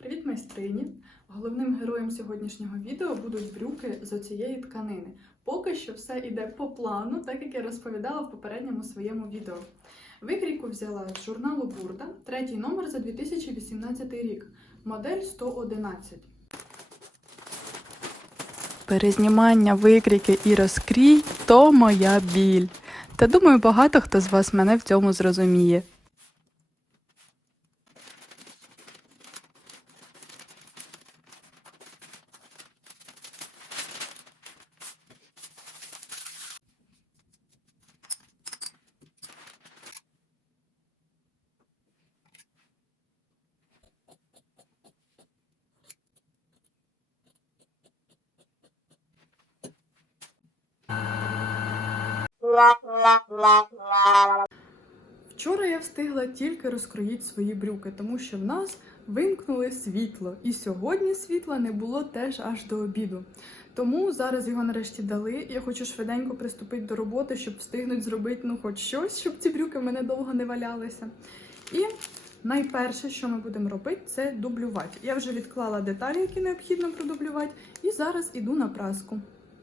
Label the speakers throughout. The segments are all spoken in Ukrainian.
Speaker 1: Привіт, майстрині! Головним героєм сьогоднішнього відео будуть брюки з оцієї тканини. Поки що все йде по плану, так як я розповідала в попередньому своєму відео. Викрійку взяла з журналу Бурда, третій номер за 2018 рік, модель 111. Перезнімання викрійки і розкрій то моя біль. Та думаю, багато хто з вас мене в цьому зрозуміє. Вчора я встигла тільки розкроїти свої брюки, тому що в нас вимкнули світло, і сьогодні світла не було теж аж до обіду. Тому зараз його нарешті дали. Я хочу швиденько приступити до роботи, щоб встигнути зробити ну хоч щось, щоб ці брюки в мене довго не валялися. І найперше, що ми будемо робити, це дублювати. Я вже відклала деталі, які необхідно продублювати, і зараз іду на праску.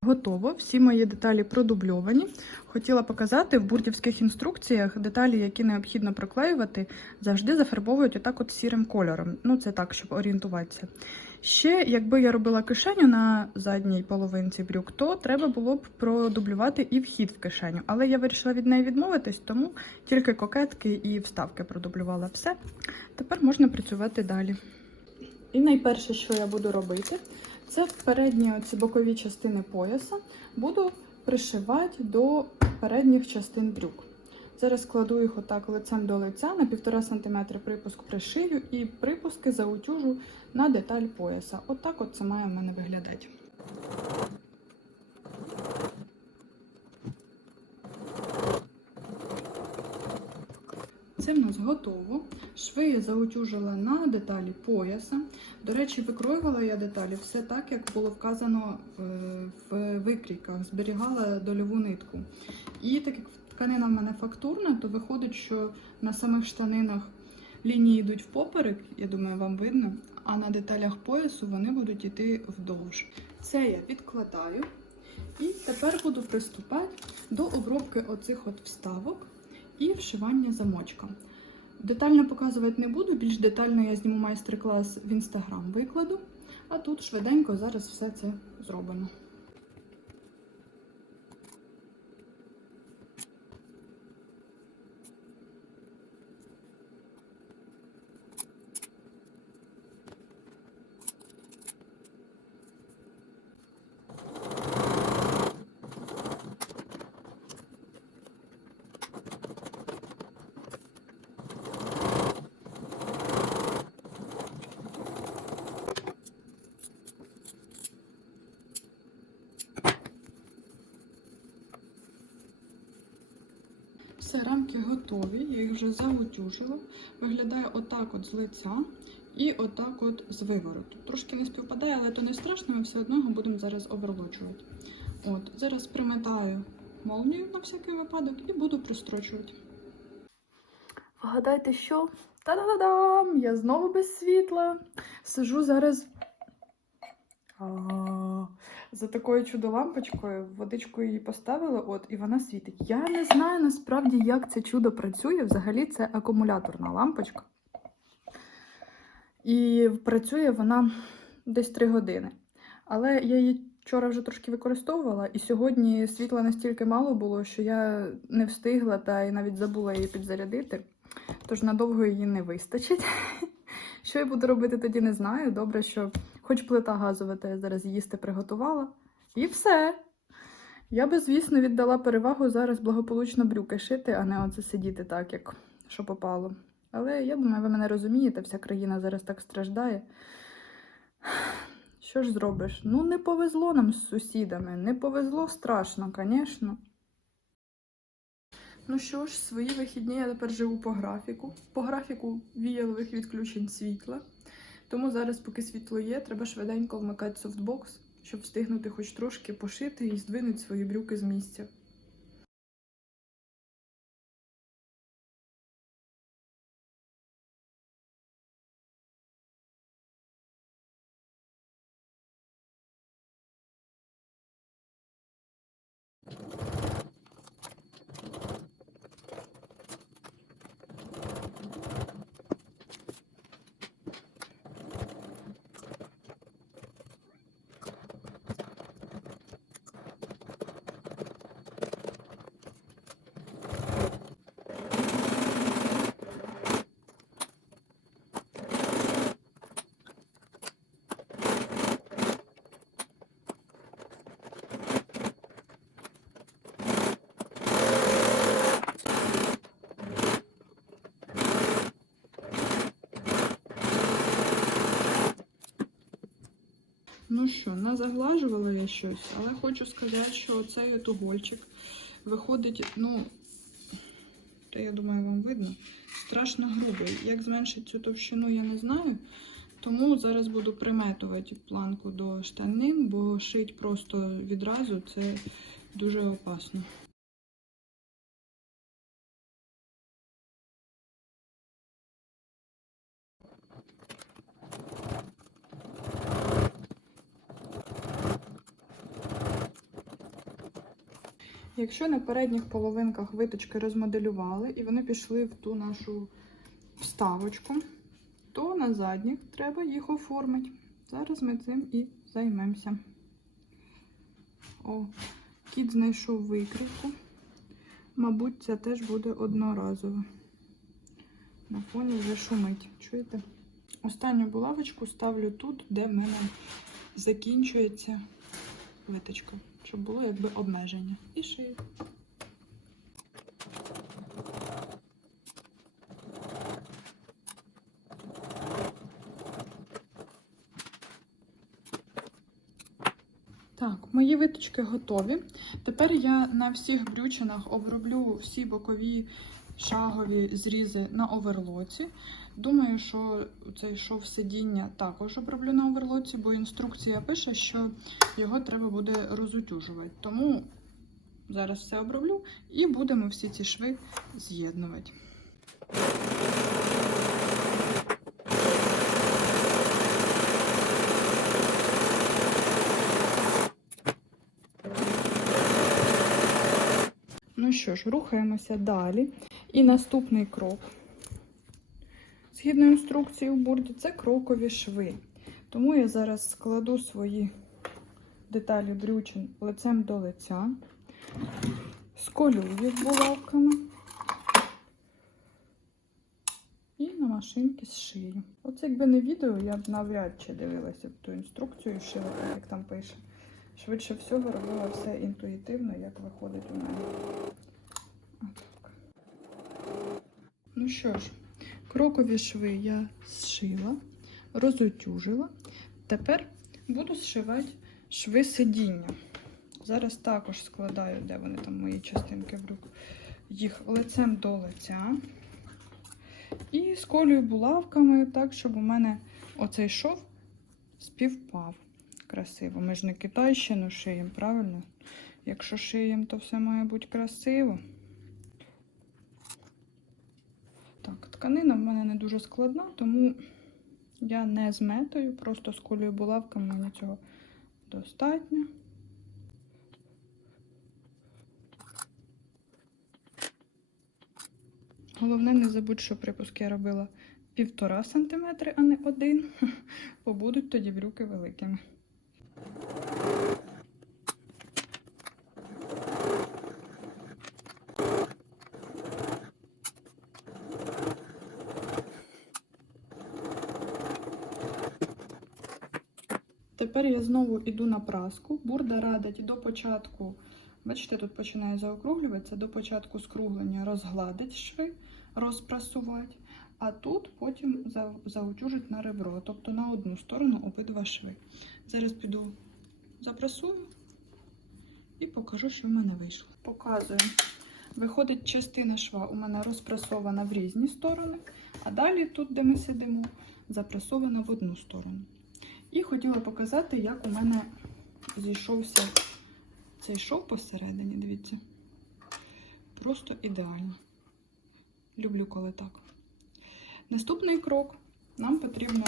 Speaker 1: Готово, всі мої деталі продубльовані. Хотіла показати в бурдівських інструкціях деталі, які необхідно проклеювати, завжди зафарбовують отак от сірим кольором. Ну, це так, щоб орієнтуватися. Ще, якби я робила кишеню на задній половинці брюк, то треба було б продублювати і вхід в кишеню. Але я вирішила від неї відмовитись, тому тільки кокетки і вставки продублювала все. Тепер можна працювати далі. І найперше, що я буду робити, це передні оці бокові частини пояса буду пришивати до передніх частин брюк. Зараз кладу їх отак лицем до лиця на 1,5 см припуск пришию і припуски заутюжу на деталь пояса. Отак от це має в мене виглядати. Це в нас готово. Шви я заутюжила на деталі пояса. До речі, викроювала я деталі все так, як було вказано е, в викрійках, зберігала дольову нитку. І так як тканина в мене фактурна, то виходить, що на самих штанинах лінії йдуть впоперек, я думаю, вам видно, а на деталях поясу вони будуть йти вдовж. Це я відкладаю. І тепер буду приступати до обробки оцих от вставок і вшивання замочка. Детально показувати не буду, більш детально я зніму майстер-клас в інстаграм викладу, а тут швиденько зараз все це зроблено. Все, рамки готові, я їх вже заутюжила. Виглядає отак от з лиця і отак от з вивороту. Трошки не співпадає, але то не страшно, ми все одно його будемо зараз обролочувати. От, зараз приметаю молнію на всякий випадок і буду пристрочувати. Вгадайте, що? Та-да-да-дам! Я знову без світла. Сижу зараз. А, за такою чудо-лампочкою, водичку її поставила, от, і вона світить. Я не знаю насправді, як це чудо працює. Взагалі, це акумуляторна лампочка. І працює вона десь 3 години. Але я її вчора вже трошки використовувала, і сьогодні світла настільки мало було, що я не встигла та й навіть забула її підзарядити. Тож надовго її не вистачить. Що я буду робити тоді, не знаю. Добре, що хоч плита газова, та я зараз їсти приготувала. І все. Я би, звісно, віддала перевагу зараз благополучно брюки шити, а не оце сидіти так, як що попало. Але я думаю, ви мене розумієте, вся країна зараз так страждає. Що ж зробиш? Ну, не повезло нам з сусідами. Не повезло страшно, звісно. Ну що ж, свої вихідні я тепер живу по графіку. По графіку віялових відключень світла. Тому зараз, поки світло є, треба швиденько вмикати софтбокс, щоб встигнути хоч трошки пошити і здвинути свої брюки з місця. Ну що, назаглажувала я щось, але хочу сказати, що цей тугольчик виходить, ну, то я думаю, вам видно, страшно грубий. Як зменшити цю товщину, я не знаю. Тому зараз буду приметувати планку до штанин, бо шить просто відразу це дуже опасно. Якщо на передніх половинках виточки розмоделювали і вони пішли в ту нашу вставочку, то на задніх треба їх оформити. Зараз ми цим і займемося. О, кіт знайшов викрійку. Мабуть, це теж буде одноразово. На фоні вже шумить. Чуєте? Останню булавочку ставлю тут, де в мене закінчується виточка, щоб було якби обмеження. І шию. Так, мої виточки готові. Тепер я на всіх брючинах оброблю всі бокові шагові зрізи на оверлоці. Думаю, що цей шов сидіння також оброблю на оверлоці, бо інструкція пише, що його треба буде розутюжувати. Тому зараз все оброблю і будемо всі ці шви з'єднувати. Ну що ж, рухаємося далі. І наступний крок. Згідно інструкції у бурді, це крокові шви. Тому я зараз складу свої деталі брючин лицем до лиця, сколю їх булавками і на машинці зшию. Оце якби не відео, я б навряд чи дивилася ту інструкцію, шила, як там пише. Швидше всього робила все інтуїтивно, як виходить у мене. Отак. Ну що ж, крокові шви я зшила, розутюжила. Тепер буду зшивати шви сидіння. Зараз також складаю, де вони там мої частинки брюк, їх лицем до лиця. І сколюю булавками так, щоб у мене оцей шов співпав красиво. Ми ж не китайщину шиємо, правильно? Якщо шиємо, то все має бути красиво. Так, тканина в мене не дуже складна, тому я не зметаю, просто сколюю булавками, мені цього достатньо. Головне, не забудь, що припуск я робила півтора сантиметри, а не один, бо будуть тоді брюки великими. Тепер я знову йду на праску. Бурда радить до початку, бачите, тут починає заокруглюватися, до початку скруглення розгладить шви, розпрасувати, а тут потім заутюжить на ребро, тобто на одну сторону обидва шви. Зараз піду запрасую і покажу, що в мене вийшло. Показую. Виходить, частина шва у мене розпрасована в різні сторони, а далі тут, де ми сидимо, запрасована в одну сторону. І хотіла показати, як у мене зійшовся цей шов посередині, дивіться. Просто ідеально. Люблю, коли так. Наступний крок. Нам потрібно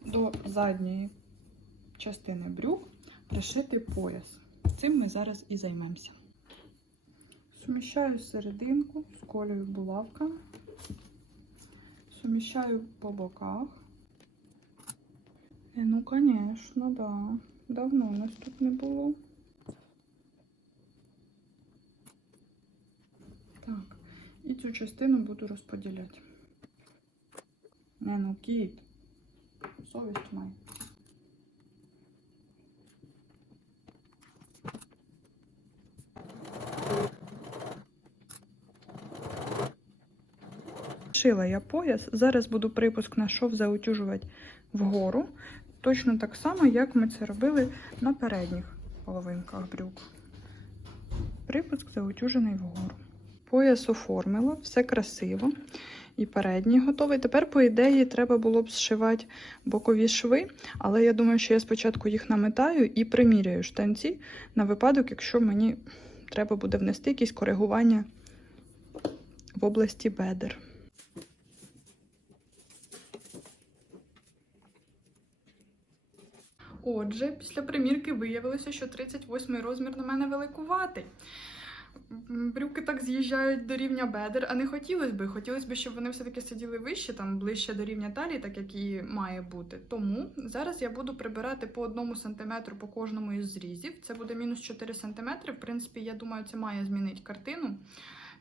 Speaker 1: до задньої частини брюк пришити пояс. Цим ми зараз і займемося. Суміщаю серединку, сколюю булавками, суміщаю по боках. Е, Ну, конечно, да. Давно у нас тут не було. Так, і цю частину буду розподіляти. Не, ну, кіт. Совість має. Шила я пояс. Зараз буду припуск на шов заутюжувати вгору. Точно так само, як ми це робили на передніх половинках брюк. Припуск заутюжений вгору. Пояс оформила, все красиво. І передній готовий. Тепер, по ідеї, треба було б зшивати бокові шви, але я думаю, що я спочатку їх наметаю і приміряю штанці на випадок, якщо мені треба буде внести якісь коригування в області бедер. Отже, після примірки виявилося, що 38 розмір на мене великуватий. Брюки так з'їжджають до рівня бедер, а не хотілося б. Хотілося б, щоб вони все-таки сиділи вище, там ближче до рівня талії, так як і має бути. Тому зараз я буду прибирати по одному сантиметру по кожному із зрізів. Це буде мінус 4 сантиметри. В принципі, я думаю, це має змінити картину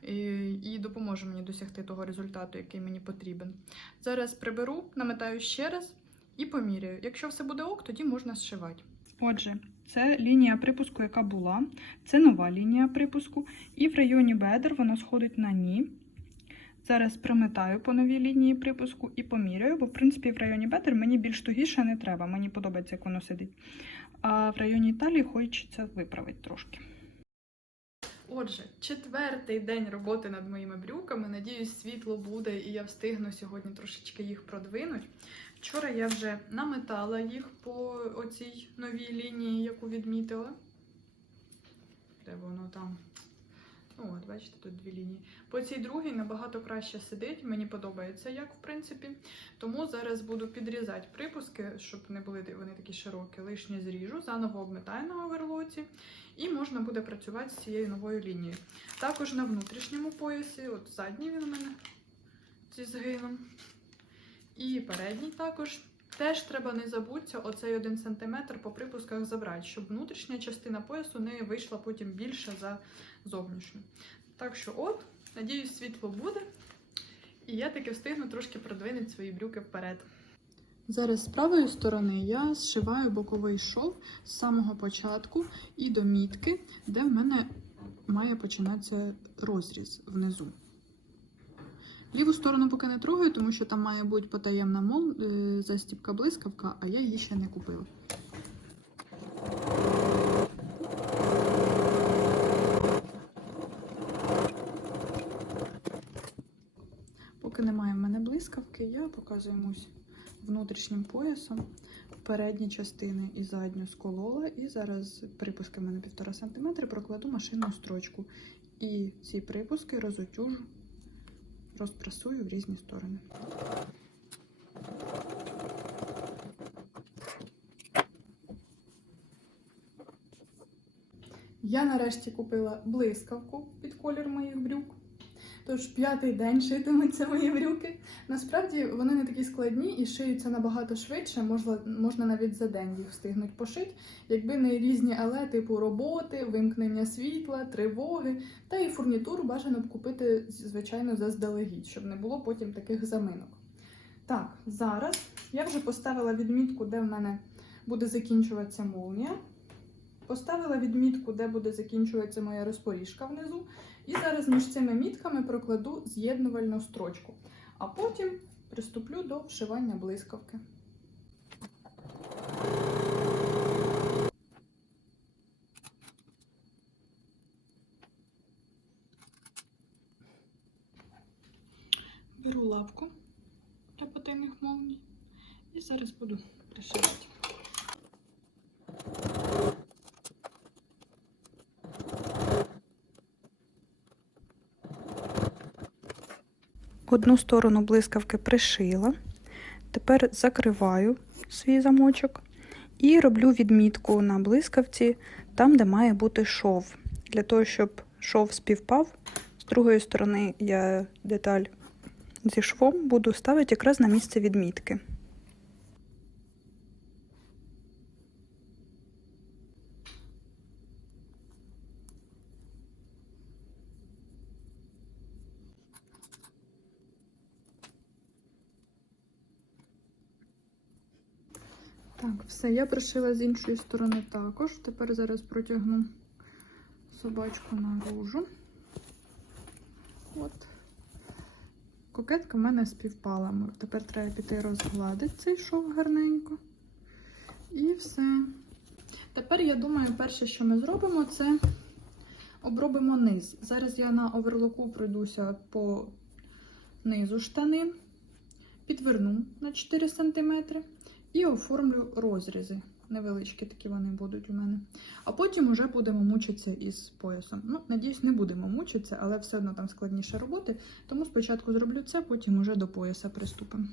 Speaker 1: і, і допоможе мені досягти того результату, який мені потрібен. Зараз приберу, наметаю ще раз і поміряю. Якщо все буде ок, тоді можна зшивати. Отже, це лінія припуску, яка була. Це нова лінія припуску. І в районі бедер вона сходить на ні. Зараз прометаю по новій лінії припуску і поміряю, бо, в принципі, в районі бедер мені більш тугіше не треба. Мені подобається, як воно сидить. А в районі талії хочеться виправити трошки. Отже, четвертий день роботи над моїми брюками. Надіюсь, світло буде, і я встигну сьогодні трошечки їх продвинути. Вчора я вже наметала їх по оцій новій лінії, яку відмітила. Де воно там? Ну, от, бачите, тут дві лінії. По цій другій набагато краще сидить. Мені подобається, як в принципі. Тому зараз буду підрізати припуски, щоб не були вони такі широкі. Лишнє зріжу, заново обметаю на оверлоці. І можна буде працювати з цією новою лінією. Також на внутрішньому поясі, от задній він у мене зі згином. І передній також. Теж треба не забутися оцей один сантиметр по припусках забрати, щоб внутрішня частина поясу не вийшла потім більше за зовнішню. Так що, от, надіюсь, світло буде. І я таки встигну трошки продвинути свої брюки вперед. Зараз з правої сторони я зшиваю боковий шов з самого початку і до мітки, де в мене має починатися розріз внизу. Ліву сторону поки не трогаю, тому що там має бути потаємна мол, е, застібка блискавка, а я її ще не купила. Поки немає в мене блискавки, я показую внутрішнім поясом передні частини і задню сколола. І зараз припуски в мене 1,5 см, прокладу машинну строчку. І ці припуски розутюжу розпрасую в різні сторони. Я нарешті купила блискавку під колір моїх брюк. Тож п'ятий день шитимуться мої брюки. Насправді вони не такі складні і шиються набагато швидше, можна, можна навіть за день їх встигнуть пошити, якби не різні але типу роботи, вимкнення світла, тривоги, та і фурнітуру бажано б купити, звичайно, заздалегідь, щоб не було потім таких заминок. Так, зараз я вже поставила відмітку, де в мене буде закінчуватися молнія. Поставила відмітку, де буде закінчуватися моя розпоріжка внизу. І зараз між цими мітками прокладу з'єднувальну строчку, а потім приступлю до вшивання блискавки. Беру лапку для потайних молній і зараз буду пришивати. Одну сторону блискавки пришила. Тепер закриваю свій замочок і роблю відмітку на блискавці там, де має бути шов. Для того, щоб шов співпав, з другої сторони я деталь зі швом буду ставити якраз на місце відмітки. Так, все, я пришила з іншої сторони також. Тепер зараз протягну собачку наружу. От. Кокетка в мене співпала. Тепер треба піти розгладити цей шов гарненько. І все. Тепер я думаю, перше, що ми зробимо, це обробимо низ. Зараз я на оверлоку пройдуся по низу штанин, підверну на 4 см і оформлю розрізи. Невеличкі такі вони будуть у мене. А потім вже будемо мучитися із поясом. Ну, надіюсь, не будемо мучитися, але все одно там складніше роботи. Тому спочатку зроблю це, потім уже до пояса приступимо.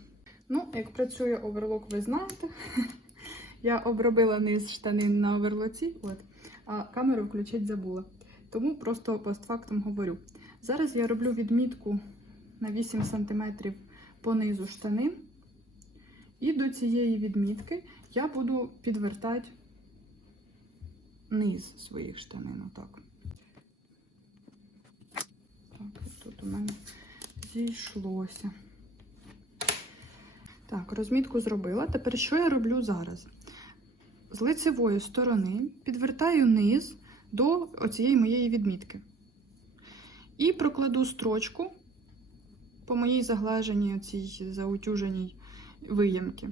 Speaker 1: Ну, як працює оверлок, ви знаєте. Я обробила низ штанин на оверлоці, от, а камеру включити забула. Тому просто постфактом говорю. Зараз я роблю відмітку на 8 см по низу штанин. І до цієї відмітки я буду підвертати низ своїх штанин. Отак. Так, тут у мене зійшлося. Так, розмітку зробила. Тепер що я роблю зараз? З лицевої сторони підвертаю низ до оцієї моєї відмітки. І прокладу строчку по моїй заглаженій, оцій заутюженій виямки.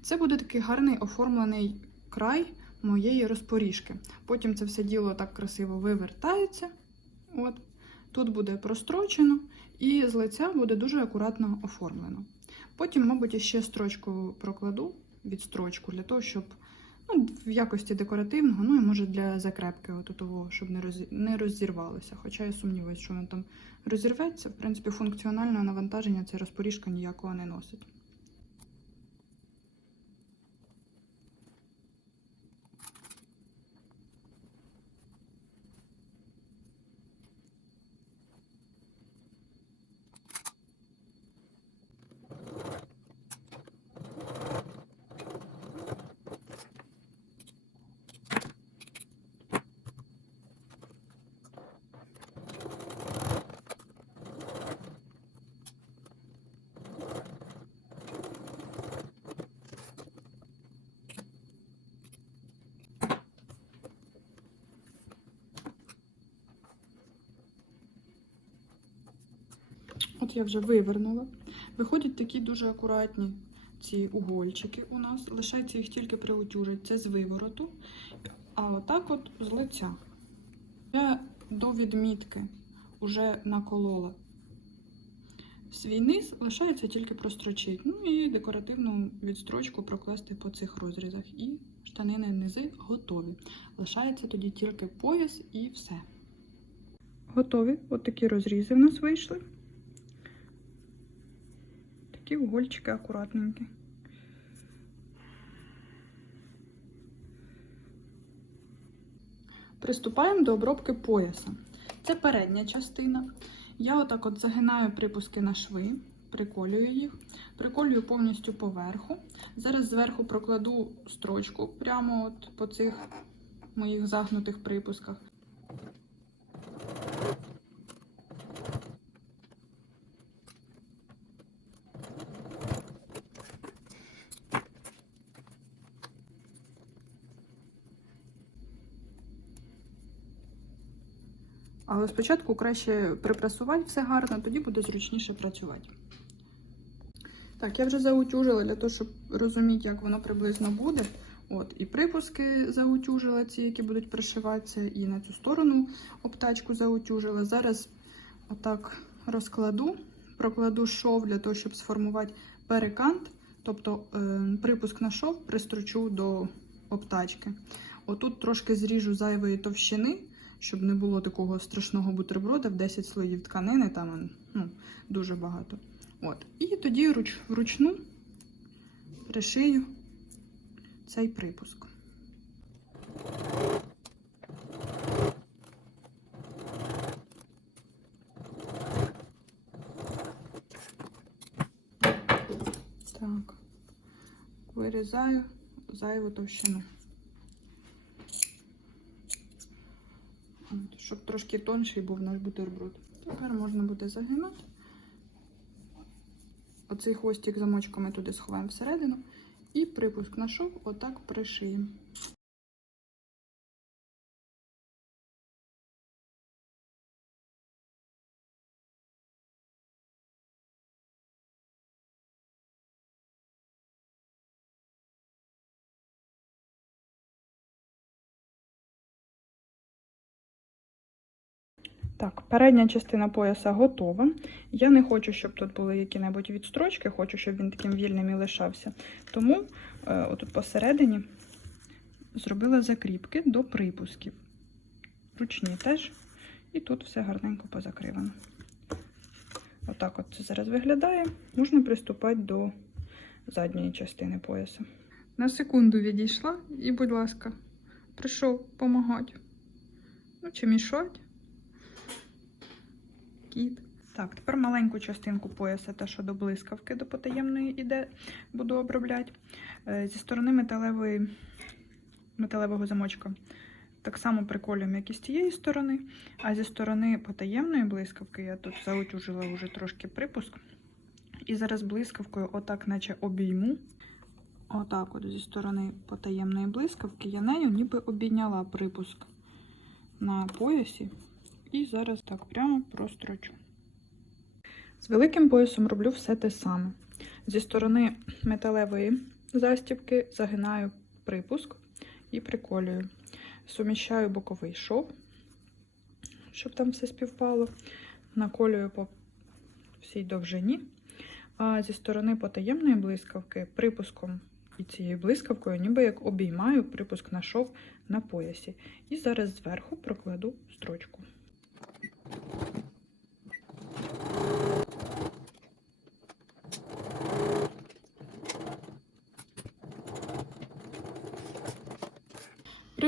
Speaker 1: Це буде такий гарний оформлений край моєї розпоріжки. Потім це все діло так красиво вивертається. От. Тут буде прострочено, і з лиця буде дуже акуратно оформлено. Потім, мабуть, ще строчку прокладу відстрочку для того, щоб ну, в якості декоративного, ну і може для закрепки, от того, щоб не роз... не розірвалося. Хоча я сумніваюся, що воно там розірветься. В принципі, функціонального навантаження ця розпоріжка ніякого не носить. Я вже вивернула. Виходять такі дуже акуратні ці угольчики у нас. Лишається їх тільки приутюжити. Це з вивороту. А отак от з лиця. Я до відмітки вже наколола свій низ, лишається тільки прострочити. Ну і декоративну відстрочку прокласти по цих розрізах. І штанини низи готові. Лишається тоді тільки пояс і все. Готові. От такі розрізи в нас вийшли. Такі угольчики акуратненькі. Приступаємо до обробки пояса. Це передня частина. Я отак от загинаю припуски на шви, приколюю їх, приколюю повністю поверху. Зараз зверху прокладу строчку прямо от по цих моїх загнутих припусках. Але спочатку краще припрасувати все гарно, тоді буде зручніше працювати. Так, я вже заутюжила для того, щоб розуміти, як воно приблизно буде. От, І припуски заутюжила, ці, які будуть пришиватися, і на цю сторону обтачку заутюжила. Зараз отак розкладу, прокладу шов для того, щоб сформувати перекант, тобто е, припуск на шов пристрочу до обтачки. Отут трошки зріжу зайвої товщини щоб не було такого страшного бутерброда в 10 слоїв тканини, там ну, дуже багато. От. І тоді руч, вручну пришию цей припуск. Так, вирізаю зайву товщину. Щоб трошки тонший був наш бутерброд. Тепер можна буде загинати. Оцей хвостик замочками туди сховаємо всередину і припуск на шов отак пришиємо. Так, передня частина пояса готова. Я не хочу, щоб тут були які-небудь відстрочки, хочу, щоб він таким вільним і лишався. Тому е, отут посередині зробила закріпки до припусків. Ручні теж. І тут все гарненько позакривано. Отак от це зараз виглядає. Можна приступати до задньої частини пояса. На секунду відійшла і, будь ласка, прийшов допомагати. Ну, чи мішать. Кіт. Так, тепер маленьку частинку пояса, те, що до блискавки, до потаємної іде, буду обробляти. Е, Зі сторони металевої, металевого замочка так само приколюємо, як і з тієї сторони. А зі сторони потаємної блискавки я тут заутюжила вже трошки припуск. І зараз блискавкою, отак, наче обійму. Отак, от зі сторони потаємної блискавки, я нею ніби обійняла припуск на поясі. І зараз так прямо прострочу. З великим поясом роблю все те саме. Зі сторони металевої застібки загинаю припуск і приколюю. Суміщаю боковий шов, щоб там все співпало. Наколюю по всій довжині. А зі сторони потаємної блискавки припуском і цією блискавкою, ніби як обіймаю припуск на шов на поясі. І зараз зверху прокладу строчку.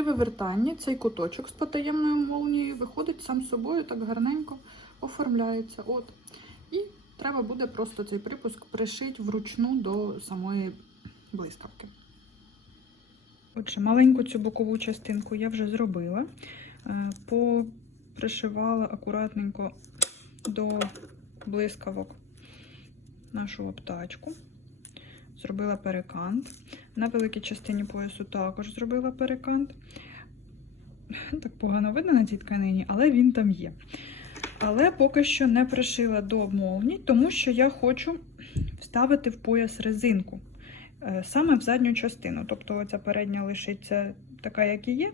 Speaker 1: Вивертанні цей куточок з потаємною молнією виходить сам собою, так гарненько оформляється. От. І треба буде просто цей припуск пришити вручну до самої блискавки. Отже, маленьку цю бокову частинку я вже зробила. Е, Попришивала акуратненько до блискавок нашу обтачку. Зробила перекант. На великій частині поясу також зробила перекант. Так погано видно на цій тканині, але він там є. Але поки що не пришила до молній, тому що я хочу вставити в пояс резинку е, саме в задню частину. Тобто оця передня лишиться така, як і є,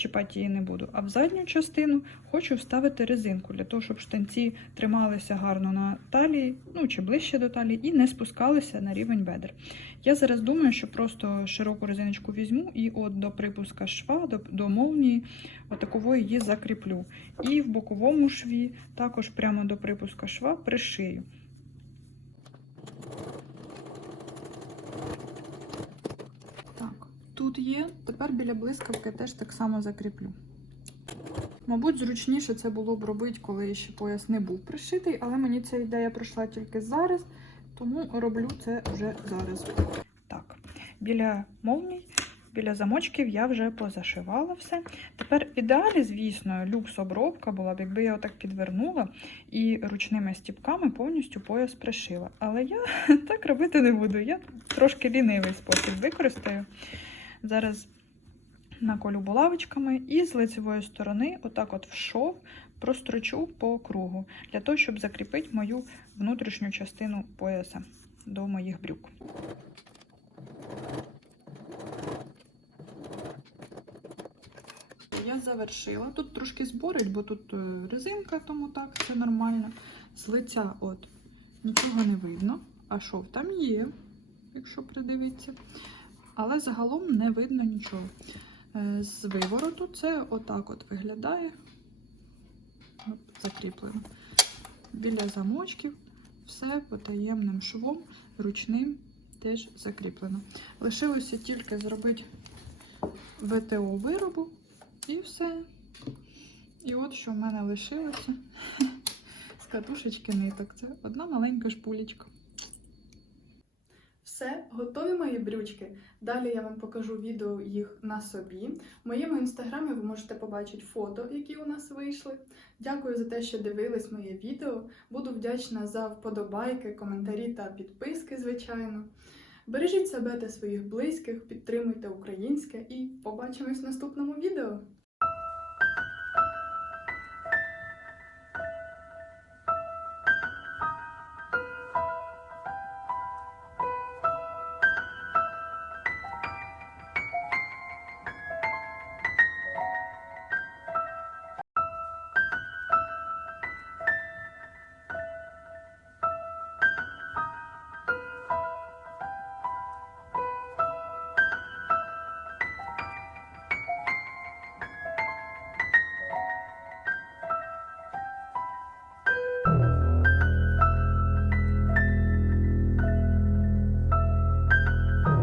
Speaker 1: чіпати її не буду. А в задню частину хочу вставити резинку, для того, щоб штанці трималися гарно на талії, ну чи ближче до талії, і не спускалися на рівень бедер. Я зараз думаю, що просто широку резиночку візьму і от до припуска шва, до, до молнії, отакової її закріплю. І в боковому шві, також прямо до припуска шва, пришию. Так, тут є. Тепер біля блискавки теж так само закріплю. Мабуть, зручніше це було б робити, коли ще пояс не був пришитий, але мені ця ідея прийшла тільки зараз, тому роблю це вже зараз. Так, біля молній, біля замочків я вже позашивала все. Тепер в ідеалі, звісно, люкс-обробка була б, якби я отак підвернула і ручними стіпками повністю пояс пришила. Але я так робити не буду. Я трошки лінивий спосіб використаю. Зараз наколю булавочками і з лицевої сторони, отак от в шов, прострочу по кругу, для того, щоб закріпити мою внутрішню частину пояса до моїх брюк. Я завершила. Тут трошки зборить, бо тут е, резинка, тому так, це нормально. З лиця от нічого не видно, а шов там є, якщо придивитися. Але загалом не видно нічого. Е, З вивороту це отак от виглядає. Закріплено. Біля замочків все потаємним швом, ручним теж закріплено. Лишилося тільки зробити ВТО виробу і все. І от що в мене лишилося з катушечки ниток. Це одна маленька шпулечка. Все, готові мої брючки. Далі я вам покажу відео їх на собі. В моєму інстаграмі ви можете побачити фото, які у нас вийшли. Дякую за те, що дивились моє відео. Буду вдячна за вподобайки, коментарі та підписки, звичайно. Бережіть себе та своїх близьких, підтримуйте українське і побачимось в наступному відео.